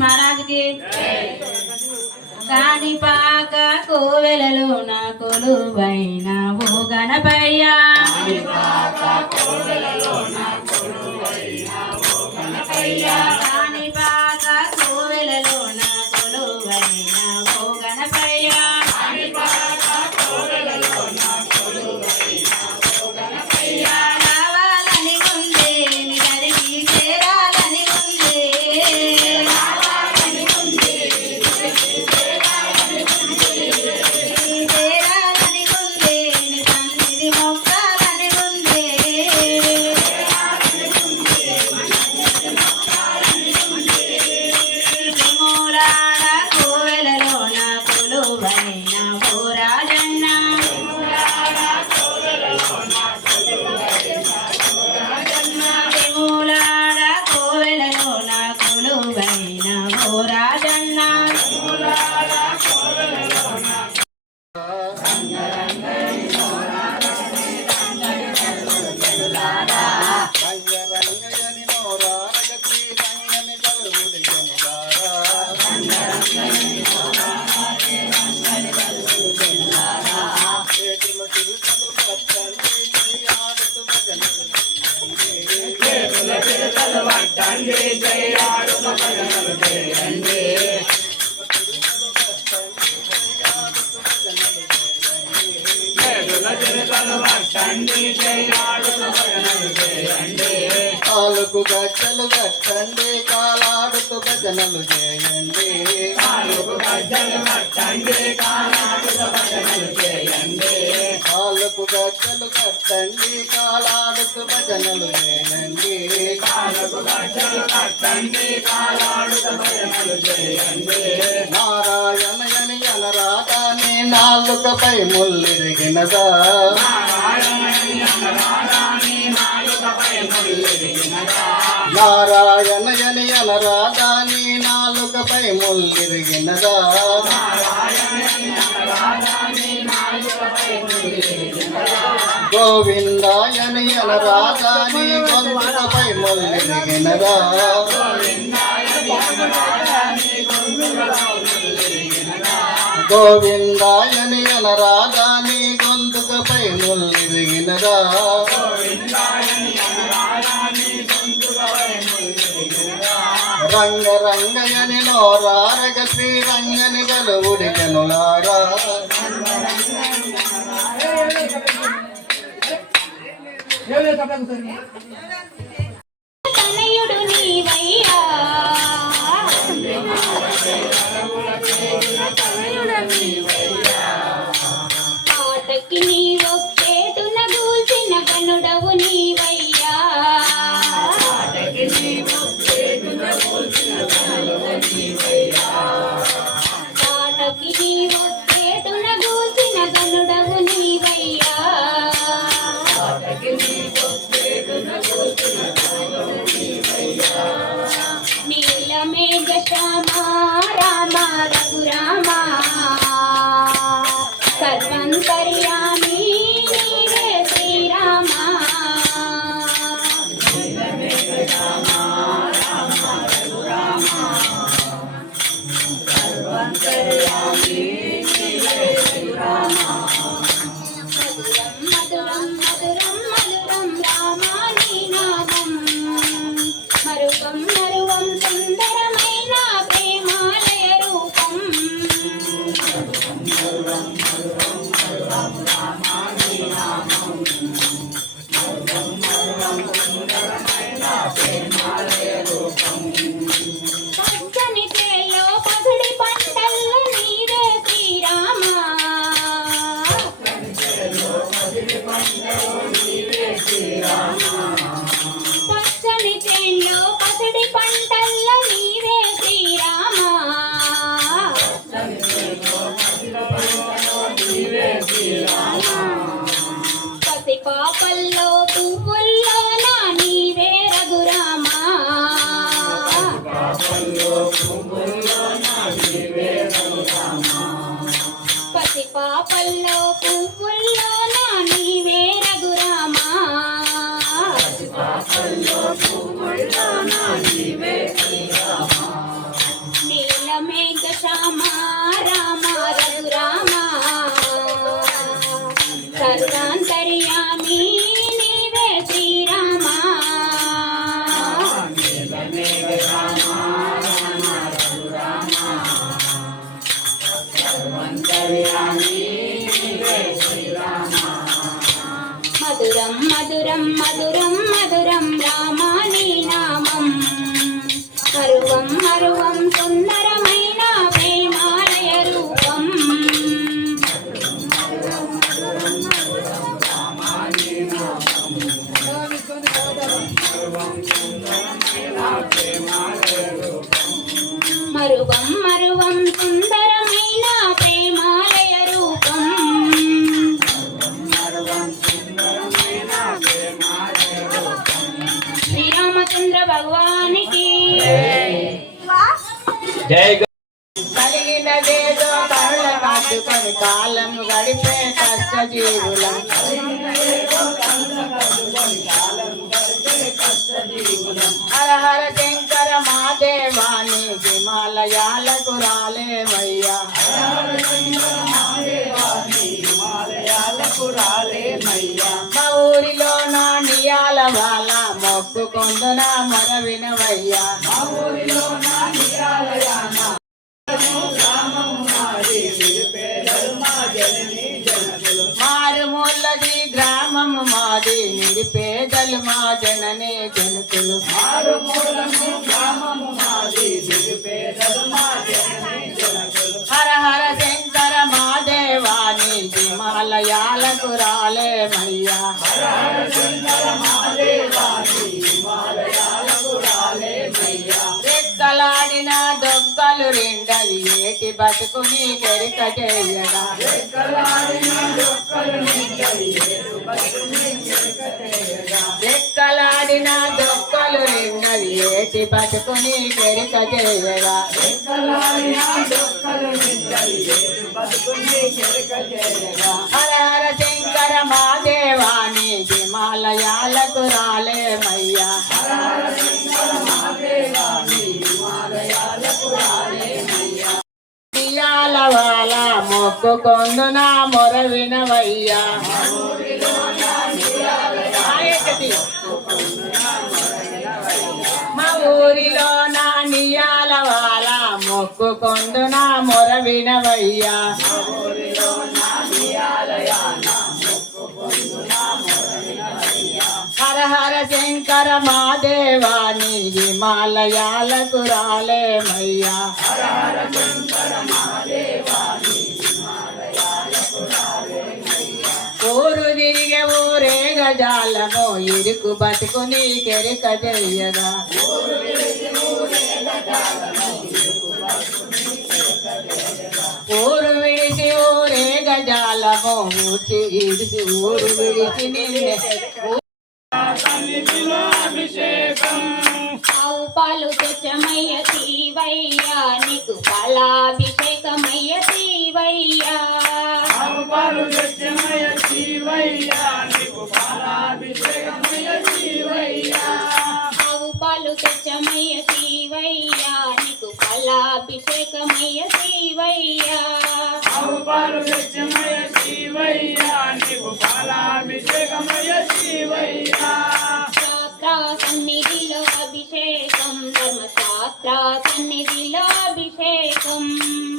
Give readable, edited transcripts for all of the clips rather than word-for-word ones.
మహారాజుకి కాణిపాక కోవెలలో నా కొలువైన ఓ గణపయ్య కాణిపాక కోవెలలో నా కొలువైన ఓ గణపయ్య రావాలని ఉందే నిదరికి చేరాలని ఉందే చేరాలని ఉందే నీ సన్నిధి మొక్కాలని ఉందే మూలాడ కోవెలలో నా కొలువైన ఓ రాజన్న మూలాడ కోవెలలో నా కొలువైన ఓ రాజన్న కాలుకు గజ్జలు కట్టండి కాలాడుతూ భజనలు చేయండి కాలుకు గజ్జలు కట్టండి కాలాడుతూ భజనలు చేయండి నారాయణయని అనరాగానే నాలుకపై ముల్లిరిగినదా నారాయణయని అనరాగాని నాలుకపై ముల్లిరిగినదా గోవిందాయని అనరాగాని గొంతుకపై ముల్లిరిగినదా గోవిందాయని అనరాగాని గొంతుకపై ముల్లిరిగినదా రంగ రంగయని నోరారగ శ్రీరంగని గలువుడికెనులారా తనయుడు నీవయ్యా ఆటకి నీవొక్కేటున దూల్చిన గనుడవు నీవయ్యా ఆటకి నీవొక్కేటున దూల్చిన గనుడవు నీవయ్యా నీలమేఘ శ్యామా రామ రఘురామ సర్వంతర్యామి నీవే శ్రీరామ మధురం మధురం మధురం రామ నీ నామం మరువం మరువం సుందరమైన ప్రేమాలయ రూపం పచ్చని చేలో పసిడి పంటల్లో నీవే శ్రీరామ పచ్చని చేలో పసిడి పంటల్లో నీవే శ్రీరామ పసి పాపల్లో పువ్వుల్లో నా నీవే రఘురామ పసి పాపల్లో పువ్వుల్లో నా నీవే రఘురామ మరువం సుందరమైన ప్రేమాలయ రూపం మరువం మరువం సుందరమైన ప్రేమాలయ రూపం శ్రీరామచంద్ర భగవానికి జై కలిగినదేదో కళ్ళ కాచుకొని కాలం గడిపే కష్ట జీవులం హర హర శంకర మాదేవాని హిమాలయాలకు రాలేమయ్యా మా ఊరిలో నా నియాల వాళ్ళ మొక్కుకొందున మొర వినవయ్యా మారుమూలది గ్రామము మాది నిరుపేదలు మా జననే జనకులు హర హర శంకర మాదేవాని హిమాలయాలకు రాలేమయ్యా రెక్కలాడిన దొక్కలు రెండవి ఏటి బతుకుని కెరిక చేయగా రెక్కలాడిన దొక్కలు రెండవి ఏటి బతుకుని కెరిక చేయగా హర హర శంకర మాదేవాని హిమాలయాలకు రాలేమయ్యా నియాల వాళ్ళ మొక్కుకొందున మొర వినవయ్యా మా ఊరిలో నా నియాల వాళ్ళ మొక్కుకొందున మొర వినవయ్యా హర హర శంకర మాదేవాని హిమాలయాలకు రాలేమయ్యా ఊరు తిరిగే ఊరే గజాలము ఇరుకు బతుకుని కెరిక చెయ్యగా ఊరు విడిచి ఊరే గజాలము ఊడ్చి ఇడిసి ఊరు విడిచి నిన్నే ఆవు పాలు తెచ్చమయ్య శివయ్యా నీకు పాలాభిషేకమయ్య శివయ్యా ఆవు పాలు తెచ్చమయ్య శివయ్యా నీకు పాలాభిషేకమయ్య శివయ్యా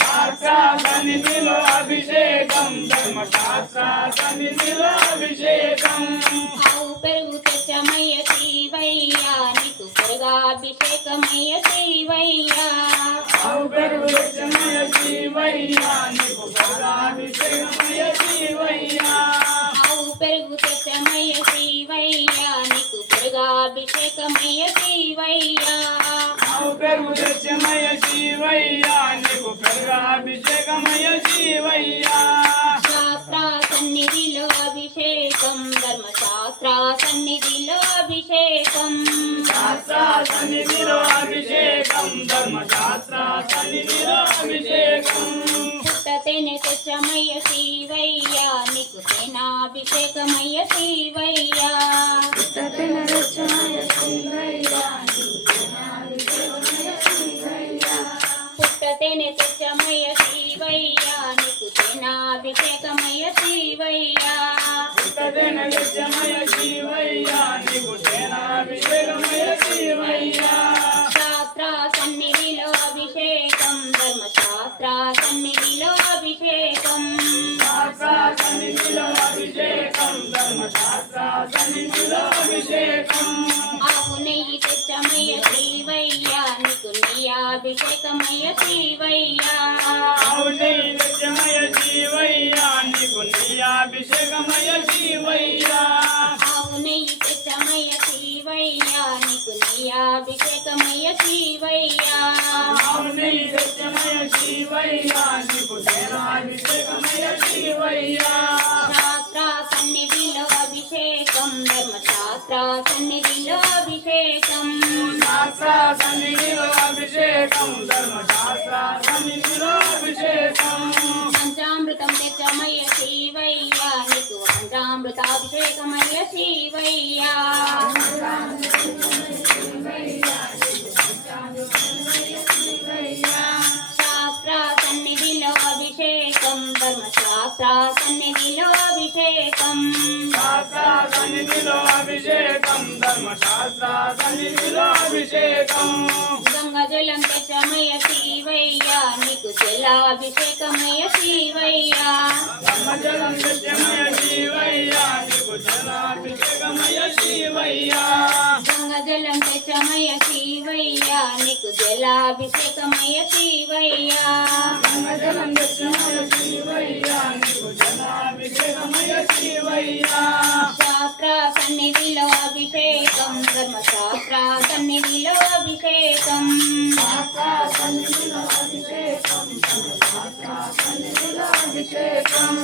శాస్త్ర సన్నిధిలో అభిషేకం ధర్మశాస్త్ర సన్నిధిలో అభిషేకం ఆవు పెరుగు తెచ్చమయ్య శివయ్యా నీకు పెరుగాభిషేకమయ్య శివయ్యా ఆవు పెరుగు తెచ్చమయ్య శివయ్యా నీకు పెరుగాభిషేకమయ్య శివయ్యా శాస్త్ర సన్నిధిలో అభిషేకం ధర్మశాస్త్ర సన్నిధిలో అభిషేకం పుట్టతేనె తెచ్చమయ్య శివయ్యా నీకు సేనాభిషేకమయ్య శివయ్యా పుట్టతేనె తెచ్చమయ్య శివయ్యా నీకు సేనాభిషేకమయ్య శివయ్యా శాస్త్ర సన్నిధిలో అభిషేకం ధర్మశాస్త్ర సన్నిధిలో అభిషేకం ఆవు నెయ్యి తెచ్చమయ్య శివయ్యా నీకు నెయ్యాభిషేకమయ్య అభిషేకమయ్య శివయ్యా అవునే నిత్యమయ శివయ్యా నీకు నెయ్యాభిషేకమయ శివయ్యా ఆవు నెయ్యి తెచ్చమయ్య శివయ్యా నీకు నెయ్యాభిషేకమయ్య శివయ్యా అవునే నిత్యమయ శివయ్యా నీకు నెయ్యాభిషేకమయ శివయ్యా శాస్త్ర సన్నిధిలో అభిషేకం ధర్మశాస్త్ర సన్నిధిలో అభిషేకం శాస్త్ర సన్నిధిలో అభిషేకం ధర్మశాస్త్ర సన్నిధిలో అభిషేకం పంచామృతం తెచ్చమయ్య శివయ్యా నీకు పంచామృతాభిషేకమయ్య శివయ్యా శాస్త్ర సన్నిధిలో అభిషేకం ధర్మశాస్త్ర సన్నిధిలో అభిషేకం శాస్త్ర సన్నిధిలో అభిషేకం ధర్మశాస్త్ర సన్నిధిలో అభిషేకం గంగా జలం తెచ్చమయ్య శివయ్యా నీకు జలాభిషేకమయ్య శివయ్యా ధర్మజలం నిత్యమయ శివయ్యా నీకు జలాభిషేకమయ శివయ్యా గంగా జలం తెచ్చమయ్య శివయ్యా నీకు జలాభిషేకమయ్య శివయ్యా ధర్మజలం నిత్యమయ శివయ్యా నీకు జలాభిషేకమయ శివయ్యా శాస్త్ర సన్నిధిలో అభిషేకం ధర్మశాస్త్ర సన్నిధిలో అభిషేకం శాస్త్ర సన్నిధిలో అభిషేకం ధర్మశాస్త్ర సన్నిధిలో అభిషేకం